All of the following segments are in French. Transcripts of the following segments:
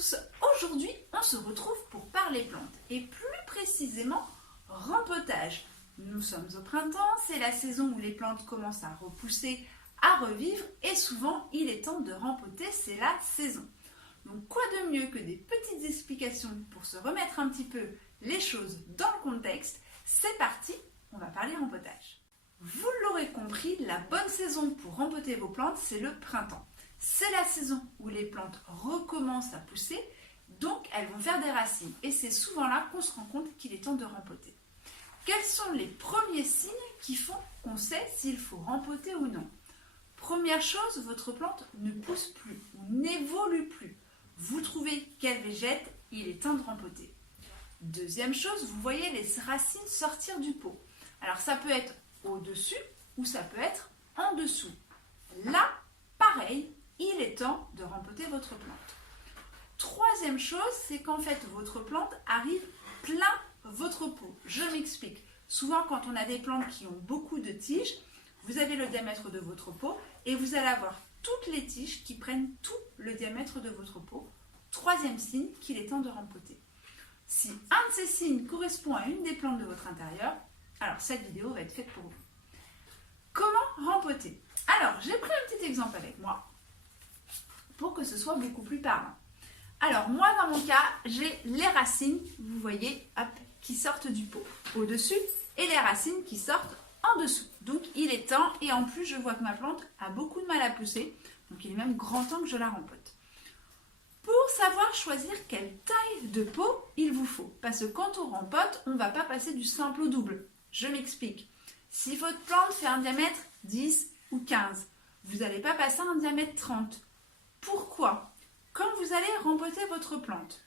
tous, aujourd'hui on se retrouve pour parler plantes et plus précisément rempotage. Nous sommes au printemps, c'est la saison où les plantes commencent à repousser, à revivre et souvent il est temps de rempoter, c'est la saison. Donc quoi de mieux que des petites explications pour se remettre un petit peu les choses dans le contexte. C'est parti, on va parler rempotage. Vous l'aurez compris, la bonne saison pour rempoter vos plantes, c'est le printemps. C'est la saison où les plantes recommencent à pousser, donc elles vont faire des racines. Et c'est souvent là qu'on se rend compte qu'il est temps de rempoter. Quels sont les premiers signes qui font qu'on sait s'il faut rempoter ou non? Première chose, votre plante ne pousse plus ou n'évolue plus. Vous trouvez qu'elle végète, il est temps de rempoter. Deuxième chose, vous voyez les racines sortir du pot. Alors ça peut être au-dessus ou ça peut être en dessous. Là, pareil, il est temps de rempoter votre plante. Troisième chose, c'est qu'en fait votre plante arrive plein votre pot. Je m'explique. Souvent quand on a des plantes qui ont beaucoup de tiges, vous avez le diamètre de votre pot et vous allez avoir toutes les tiges qui prennent tout le diamètre de votre pot. Troisième signe qu'il est temps de rempoter. Si un de ces signes correspond à une des plantes de votre intérieur, alors cette vidéo va être faite pour vous. Comment rempoter? Alors, j'ai pris un petit exemple avec moi pour que ce soit beaucoup plus parlant. Alors, moi, dans mon cas, j'ai les racines, vous voyez, hop, qui sortent du pot au-dessus et les racines qui sortent en dessous. Donc, il est temps et en plus, je vois que ma plante a beaucoup de mal à pousser. Donc, il est même grand temps que je la rempote. Pour savoir choisir quelle taille de pot il vous faut, parce que quand on rempote, on ne va pas passer du simple au double. Je m'explique. Si votre plante fait un diamètre 10 ou 15, vous n'allez pas passer un diamètre 30. Pourquoi? Quand vous allez rempoter votre plante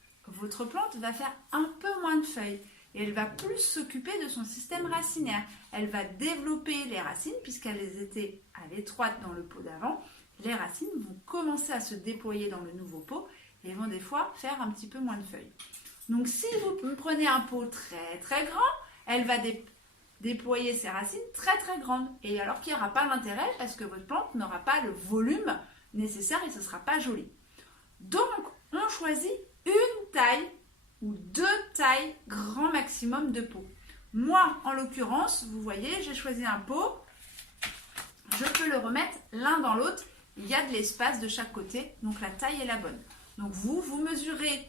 va faire un peu moins de feuilles et elle va plus s'occuper de son système racinaire. Elle va développer les racines puisqu'elles étaient à l'étroite dans le pot d'avant. Les racines vont commencer à se déployer dans le nouveau pot et vont des fois faire un petit peu moins de feuilles. Donc si vous prenez un pot très très grand, elle va déployer ses racines très très grandes. Et alors qu'il n'y aura pas d'intérêt parce que votre plante n'aura pas le volume nécessaire et ce ne sera pas joli. Donc on choisit une taille ou deux tailles grand maximum de pot. Moi en l'occurrence, vous voyez, j'ai choisi un pot. Je peux le remettre l'un dans l'autre. Il y a de l'espace de chaque côté, donc la taille est la bonne. Donc vous mesurez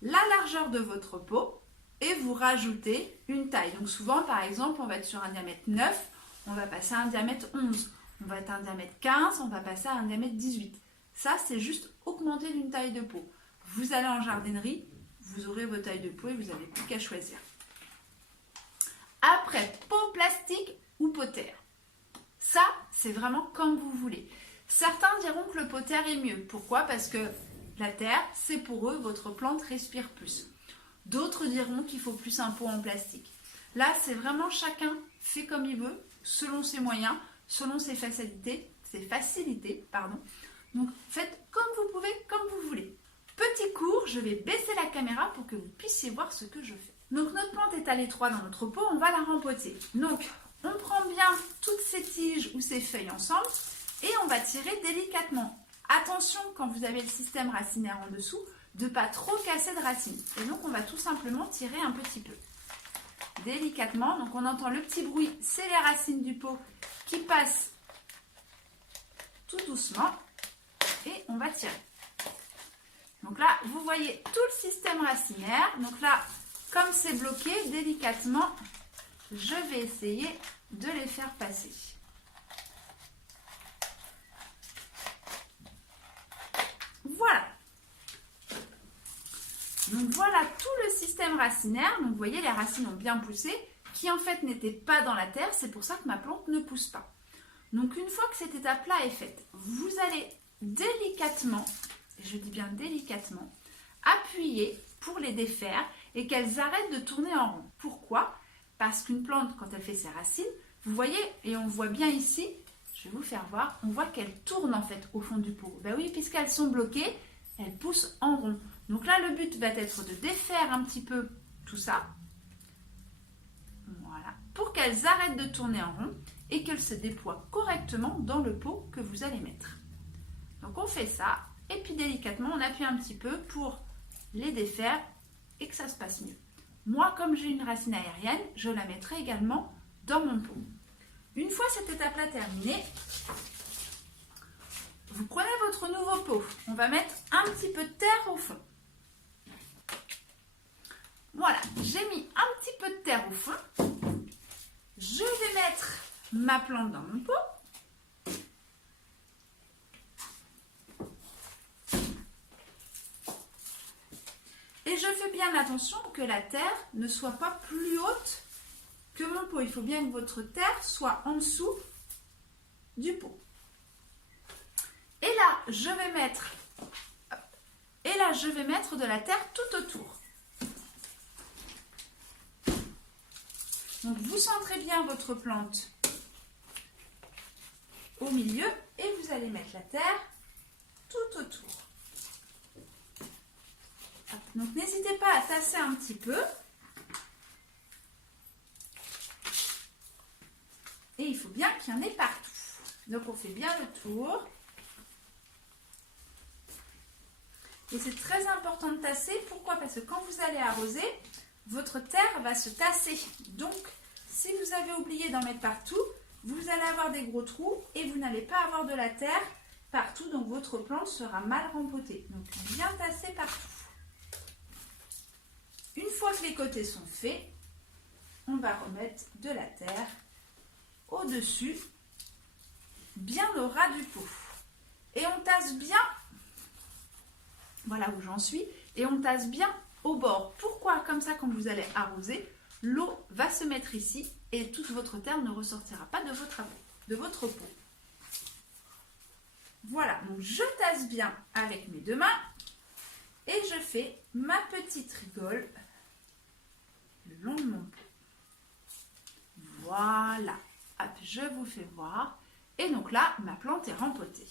la largeur de votre pot et vous rajoutez une taille. Donc souvent, par exemple, on va être sur un diamètre 9, on va passer à un diamètre 11. On va être à un diamètre 15, on va passer à un diamètre 18. Ça, c'est juste augmenter d'une taille de pot. Vous allez en jardinerie, vous aurez vos tailles de pot et vous n'avez plus qu'à choisir. Après, pot plastique ou pot terre. Ça, c'est vraiment comme vous voulez. Certains diront que le pot terre est mieux. Pourquoi? Parce que la terre, c'est pour eux, votre plante respire plus. D'autres diront qu'il faut plus un pot en plastique. Là, c'est vraiment chacun fait comme il veut, selon ses moyens, selon ses facilités. Donc, faites comme vous pouvez, comme vous voulez. Petit cours, je vais baisser la caméra pour que vous puissiez voir ce que je fais. Donc, notre plante est à l'étroit dans notre pot, on va la rempoter. Donc, on prend bien toutes ces tiges ou ces feuilles ensemble et on va tirer délicatement. Attention, quand vous avez le système racinaire en dessous, de ne pas trop casser de racines. Et donc, on va tout simplement tirer un petit peu. Délicatement, donc on entend le petit bruit, c'est les racines du pot qui passent tout doucement. Et on va tirer. Donc là, vous voyez tout le système racinaire. Donc là, comme c'est bloqué, délicatement, je vais essayer de les faire passer. Voilà. Donc voilà tout le système racinaire. Donc vous voyez, les racines ont bien poussé, qui en fait n'étaient pas dans la terre. C'est pour ça que ma plante ne pousse pas. Donc une fois que cette étape-là est faite, vous allez délicatement, je dis bien délicatement, appuyer pour les défaire et qu'elles arrêtent de tourner en rond. Pourquoi? Parce qu'une plante, quand elle fait ses racines, vous voyez, et on voit bien ici, je vais vous faire voir, on voit qu'elles tournent en fait au fond du pot. Ben oui, puisqu'elles sont bloquées, elles poussent en rond. Donc là, le but va être de défaire un petit peu tout ça, voilà, pour qu'elles arrêtent de tourner en rond et qu'elles se déploient correctement dans le pot que vous allez mettre. Donc on fait ça et puis délicatement on appuie un petit peu pour les défaire et que ça se passe mieux. Moi, comme j'ai une racine aérienne, je la mettrai également dans mon pot. Une fois cette étape-là terminée, vous prenez votre nouveau pot. On va mettre un petit peu de terre au fond. Voilà, j'ai mis un petit peu de terre au fond. Je vais mettre ma plante dans mon pot. Et je fais bien attention que la terre ne soit pas plus haute que mon pot. Il faut bien que votre terre soit en dessous du pot. Et là, je vais mettre de la terre tout autour. Donc vous centrez bien votre plante au milieu et vous allez mettre la terre tout autour. Donc n'hésitez pas à tasser un petit peu. Et il faut bien qu'il y en ait partout. Donc on fait bien le tour. Et c'est très important de tasser. Pourquoi? Parce que quand vous allez arroser, votre terre va se tasser. Donc si vous avez oublié d'en mettre partout, vous allez avoir des gros trous et vous n'allez pas avoir de la terre partout. Donc votre plante sera mal rempotée. Donc bien tasser partout. Une fois que les côtés sont faits, on va remettre de la terre au-dessus, bien au ras du pot. Et on tasse bien, voilà où j'en suis, et on tasse bien au bord. Pourquoi? Comme ça, quand vous allez arroser, l'eau va se mettre ici et toute votre terre ne ressortira pas de votre pot. Voilà, donc je tasse bien avec mes deux mains et je fais ma petite rigole le long de mon pot. Voilà, hop, je vous fais voir. Et donc là, ma plante est rempotée.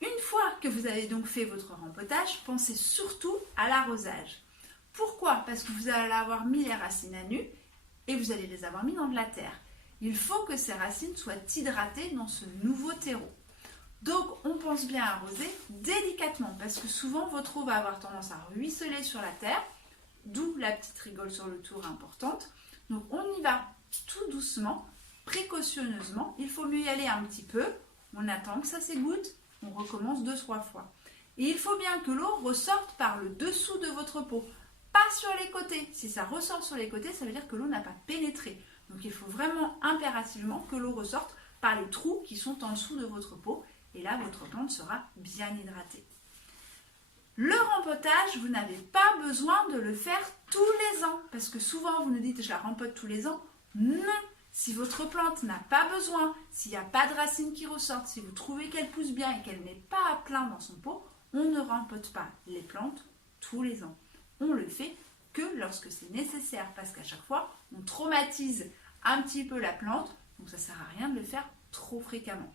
Une fois que vous avez donc fait votre rempotage, pensez surtout à l'arrosage. Pourquoi? Parce que vous allez avoir mis les racines à nu et vous allez les avoir mis dans de la terre. Il faut que ces racines soient hydratées dans ce nouveau terreau. Donc on pense bien à arroser délicatement parce que souvent votre eau va avoir tendance à ruisseler sur la terre, d'où la petite rigole sur le tour importante. Donc on y va tout doucement, précautionneusement. Il faut mieux y aller un petit peu. On attend que ça s'égoutte. On recommence 2-3 fois. Et il faut bien que l'eau ressorte par le dessous de votre pot, pas sur les côtés. Si ça ressort sur les côtés, ça veut dire que l'eau n'a pas pénétré. Donc il faut vraiment impérativement que l'eau ressorte par les trous qui sont en dessous de votre pot. Et là, votre plante sera bien hydratée. Le rempotage, vous n'avez pas besoin de le faire tous les ans. Parce que souvent, vous nous dites, je la rempote tous les ans. Non, si votre plante n'a pas besoin, s'il n'y a pas de racines qui ressortent, si vous trouvez qu'elle pousse bien et qu'elle n'est pas à plein dans son pot, on ne rempote pas les plantes tous les ans. On le fait que lorsque c'est nécessaire. Parce qu'à chaque fois, on traumatise un petit peu la plante. Donc ça ne sert à rien de le faire trop fréquemment.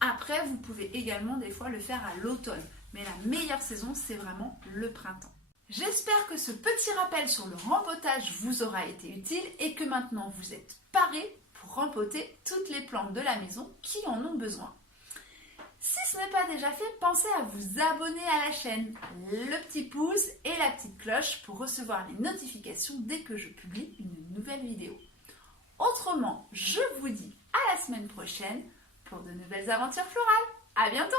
Après, vous pouvez également des fois le faire à l'automne. Mais la meilleure saison, c'est vraiment le printemps. J'espère que ce petit rappel sur le rempotage vous aura été utile et que maintenant vous êtes parés pour rempoter toutes les plantes de la maison qui en ont besoin. Si ce n'est pas déjà fait, pensez à vous abonner à la chaîne, le petit pouce et la petite cloche pour recevoir les notifications dès que je publie une nouvelle vidéo. Autrement, je vous dis à la semaine prochaine pour de nouvelles aventures florales. À bientôt!